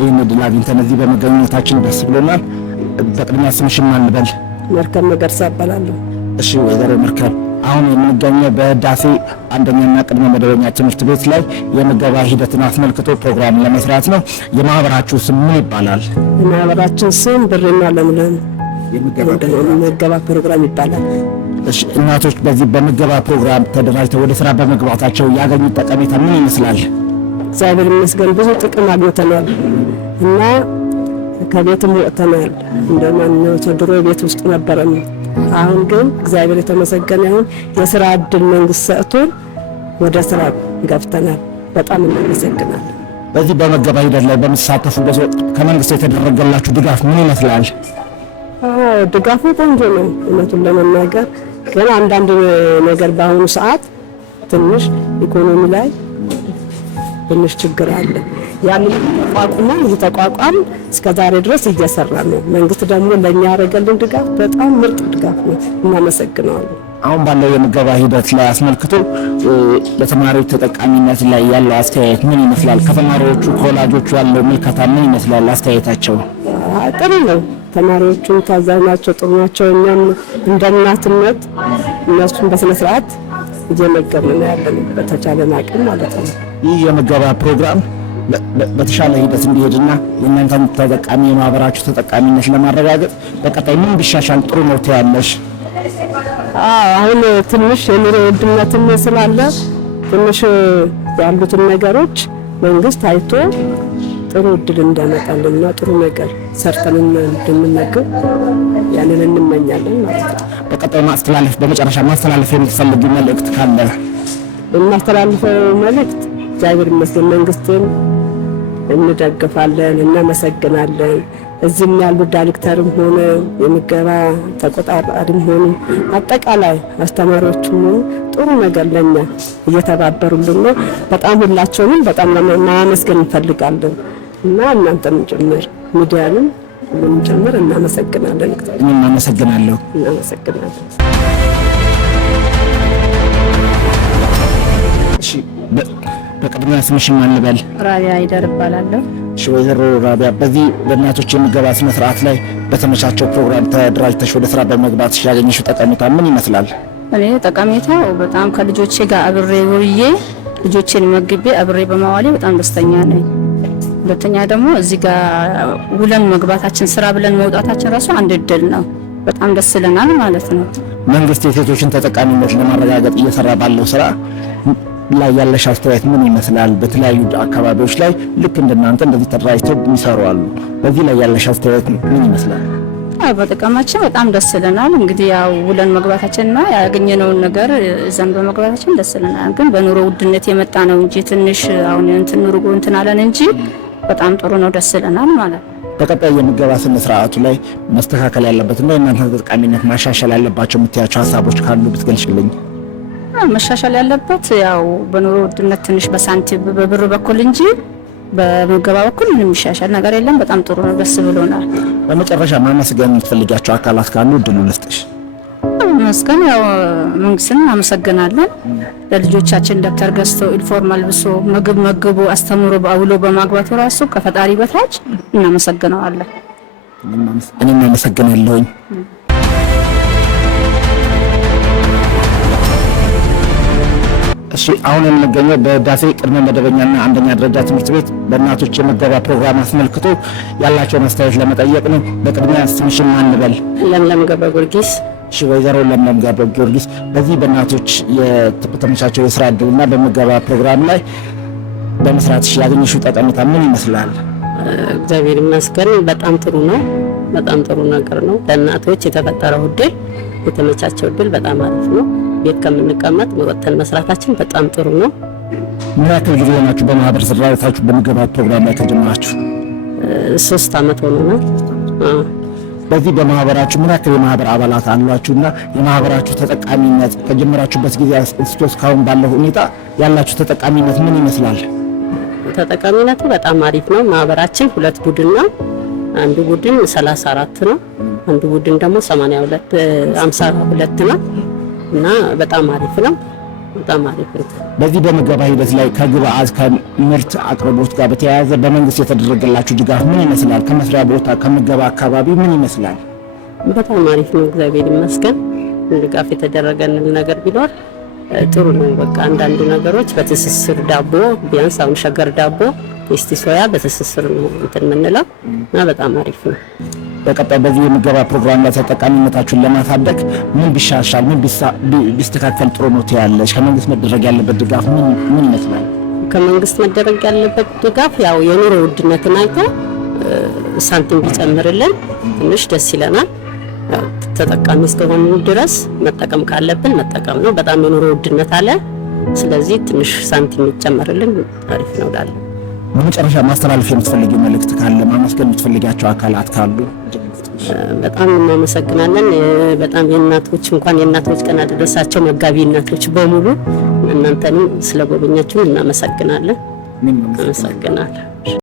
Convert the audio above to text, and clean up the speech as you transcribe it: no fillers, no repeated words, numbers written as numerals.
ይህን ዕድል አግኝተን እዚህ በመገኘታችን ደስ ብሎናል። በቅድሚያ ስምሽን ማን ልበል? መርከብ መገርሳ እባላለሁ። እሺ ወይዘሮ መርከብ፣ አሁን የምንገኘው በህዳሴ አንደኛና ቅድመ መደበኛ ትምህርት ቤት ላይ የምገባ ሂደትን አስመልክቶ ፕሮግራም ለመስራት ነው። የማህበራችሁ ስም ምን ይባላል? የማህበራችን ስም ብርና ለምለም የምገባ ፕሮግራም ይባላል። እሺ እናቶች በዚህ በምገባ ፕሮግራም ተደራጅተው ወደ ስራ በመግባታቸው ያገኙት ጠቀሜታ ምን ይመስላል? እግዚአብሔር ይመስገን ብዙ ጥቅም አግኝተናል እና ከቤትም ወጥተናል። እንደማንኛውም ድሮ ቤት ውስጥ ነበረን። አሁን ግን እግዚአብሔር የተመሰገነ ይሁን የሥራ ዕድል መንግስት ሰጥቶን ወደ ስራ ገብተናል። በጣም እናመሰግናለን። በዚህ በምገባ ሂደት ላይ በምትሳተፉበት ወቅት ከመንግስት የተደረገላችሁ ድጋፍ ምን ይመስላል? ድጋፉ ቆንጆ ነው እውነቱን ለመናገር ግን አንዳንድ ነገር በአሁኑ ሰዓት ትንሽ ኢኮኖሚ ላይ ትንሽ ችግር አለ። ያንን ተቋቁመን እየተቋቋም እስከዛሬ ድረስ እየሰራን ነው። መንግስት ደግሞ ለኛ ያደረገልን ድጋፍ በጣም ምርጥ ድጋፍ ነው። እናመሰግናለን። አሁን ባለው የምገባ ሂደት ላይ አስመልክቶ ለተማሪዎች ተጠቃሚነት ላይ ያለው አስተያየት ምን ይመስላል? ከተማሪዎቹ ከወላጆቹ ያለው ምልከታ ምን ይመስላል? አስተያየታቸው ጥሩ ነው። ተማሪዎቹ ታዛዥ ናቸው፣ ጥሩ ናቸው። እኛም እንደ እናትነት እነሱን በስነ ስርዓት እየመገብን ያለን በተቻለን አቅም ማለት ነው። ይህ የምገባ ፕሮግራም በተሻለ ሂደት እንዲሄድና የእናንተን ተጠቃሚ የማህበራችሁ ተጠቃሚነት ለማረጋገጥ በቀጣይ ምን ቢሻሻል ጥሩ ነው ትያለሽ? አሁን ትንሽ የኑሮ ውድነትም ስላለ ትንሽ ያሉትን ነገሮች መንግስት አይቶ ጥሩ እድል እንዳመጣልና ጥሩ ነገር ሰርተን እንድንመገብ ያንን እንመኛለን ማለት ነው። በቀጣይ በመጨረሻ ማስተላለፍ የምትፈልጊው መልእክት ካለ? የማስተላልፈው መልእክት እግዚአብሔር ይመስገን መንግስትን እንደግፋለን፣ እናመሰግናለን። እዚህም ያሉ ዳይሬክተርም ሆነ የምገባ ተቆጣጣሪም ሆነ አጠቃላይ አስተማሪዎችም ሆነ ጥሩ ነገር ለኛ እየተባበሩልን ነው። በጣም ሁላቸውንም በጣም ለማመስገን እንፈልጋለን እና እናንተም ጭምር ሚዲያንም ሁሉንም ጭምር እናመሰግናለን። እናመሰግናለሁ። እናመሰግናለን። እሺ በቅድሚያ ስምሽን ማን ልበል? ራቢያ ይደር እባላለሁ። እሺ ወይዘሮ ራቢያ፣ በዚህ በእናቶች የምገባ ስነ ስርዓት ላይ በተመቻቸው ፕሮግራም ተደራጅተሽ ወደ ስራ በመግባት ያገኘሽው ጠቀሜታ ምን ይመስላል? እኔ ጠቀሜታው በጣም ከልጆቼ ጋር አብሬ ውዬ ልጆቼን መግቤ አብሬ በማዋሌ በጣም ደስተኛ ነኝ። ሁለተኛ ደግሞ እዚህ ጋር ውለን መግባታችን ስራ ብለን መውጣታችን ራሱ አንድ እድል ነው። በጣም ደስ ይለናል ማለት ነው። መንግስት የሴቶችን ተጠቃሚነት ለማረጋገጥ እየሰራ ባለው ስራ ላይ ያለሽ አስተያየት ምን ይመስላል? በተለያዩ አካባቢዎች ላይ ልክ እንደናንተ እንደዚህ ተደራጅተው የሚሰሩ አሉ። በዚህ ላይ ያለሽ አስተያየት ምን ይመስላል? በጥቅማችን በጣም ደስ ይለናል። እንግዲህ ያው ውለን መግባታችንና ያገኘነውን ነገር ዘን በመግባታችን ደስ ይለናል። ግን በኑሮ ውድነት የመጣ ነው እንጂ ትንሽ አሁን ኑሮ እንትን አለን እንጂ በጣም ጥሩ ነው፣ ደስ ይለናል ማለት ነው። በቀጣይ የምገባ ስነ ስርዓቱ ላይ መስተካከል ያለበትና የእናንተ ተጠቃሚነት ማሻሻል ያለባቸው የምትያቸው ሀሳቦች ካሉ ብትገልጽልኝ። መሻሻል ያለበት ያው በኑሮ ውድነት ትንሽ በሳንቲም በብር በኩል እንጂ በምገባ በኩል ምንም የሚሻሻል ነገር የለም። በጣም ጥሩ ነው፣ ደስ ብሎናል። በመጨረሻ ማመስገን የምትፈልጋቸው አካላት ካሉ እድሉን ልስጥሽ። መስገን ያው መንግስትን አመሰግናለን። ለልጆቻችን ደብተር ገዝተው ዩኒፎርም አልብሶ ምግብ መግቦ አስተምሮ በአውሎ በማግባቱ ራሱ ከፈጣሪ በታች እናመሰግነዋለን። እኔም አመሰግናለሁኝ። እሺ አሁን የምንገኘው በህዳሴ ቅድመ መደበኛና አንደኛ ደረጃ ትምህርት ቤት በእናቶች የምገባ ፕሮግራም አስመልክቶ ያላቸውን አስተያየት ለመጠየቅ ነው። በቅድሚያ ስምሽን ማን ልበል? ለምለም ገብረ ጊዮርጊስ። እሺ ወይዘሮ ለምለም ገብረ ጊዮርጊስ፣ በዚህ በእናቶች የተመቻቸው የስራ ዕድልና በምገባ ፕሮግራም ላይ በመስራትሽ ያገኘሽው ጠቀሜታ ምን ይመስላል? እግዚአብሔር ይመስገን በጣም ጥሩ ነው። በጣም ጥሩ ነገር ነው። ለእናቶች የተፈጠረው ዕድል የተመቻቸው ዕድል በጣም አሪፍ ነው። ቤት ከምንቀመጥ ወጥተን መስራታችን በጣም ጥሩ ነው። ምን ያክል ጊዜ ሆናችሁ በማህበር ስራታችሁ በምገባ ፕሮግራም ላይ ተጀመራችሁ? 3 አመት ሆኖናል። በዚህ በማህበራችሁ ምን ያክል የማህበር አባላት አሏችሁና የማህበራችሁ ተጠቃሚነት ከጀመራችሁበት ጊዜ እስከ እስካሁን ባለው ሁኔታ ያላችሁ ተጠቃሚነት ምን ይመስላል? ተጠቃሚነቱ በጣም አሪፍ ነው። ማህበራችን 2 ቡድን ነው። አንዱ ቡድን 34 ነው፣ አንዱ ቡድን ደግሞ 52 ነው እና በጣም አሪፍ ነው። በጣም አሪፍ ነው። በዚህ በምገባ ሂደት ላይ ከግብአት ከምርት አቅርቦት ጋር በተያያዘ በመንግስት የተደረገላችሁ ድጋፍ ምን ይመስላል? ከመስሪያ ቦታ ከምገባ አካባቢ ምን ይመስላል? በጣም አሪፍ ነው፣ እግዚአብሔር ይመስገን። ድጋፍ የተደረገልን ነገር ቢኖር ጥሩ ነው። በቃ አንዳንድ ነገሮች በትስስር ዳቦ ቢያንስ አሁን ሸገር ዳቦ ቴስቲ ሶያ በትስስር ነው እንትን የምንለው እና በጣም አሪፍ ነው። በቀጣይ በዚህ የምገባ ፕሮግራም ላይ ተጠቃሚነታችሁን ለማሳደግ ምን ቢሻሻል ምን ቢስተካከል ጥሩ ነው ትያለሽ? ከመንግስት መደረግ ያለበት ድጋፍ ምን ይመስላል? ከመንግስት መደረግ ያለበት ድጋፍ ያው የኑሮ ውድነትን አይቶ ሳንቲም ቢጨምርልን ትንሽ ደስ ይለናል። ተጠቃሚ እስከሆኑ ድረስ መጠቀም ካለብን መጠቀም ነው። በጣም የኑሮ ውድነት አለ። ስለዚህ ትንሽ ሳንቲም ይጨመርልን አሪፍ ነው እላለሁ። በመጨረሻ ማስተላለፍ የምትፈልጊው መልእክት ካለ ማመስገን የምትፈልጊያቸው አካላት ካሉ? በጣም እናመሰግናለን። በጣም የእናቶች እንኳን የእናቶች ቀን አደረሳቸው መጋቢ እናቶች በሙሉ እናንተንም ስለጎበኛችሁ እናመሰግናለን። ምን እናመሰግናለን።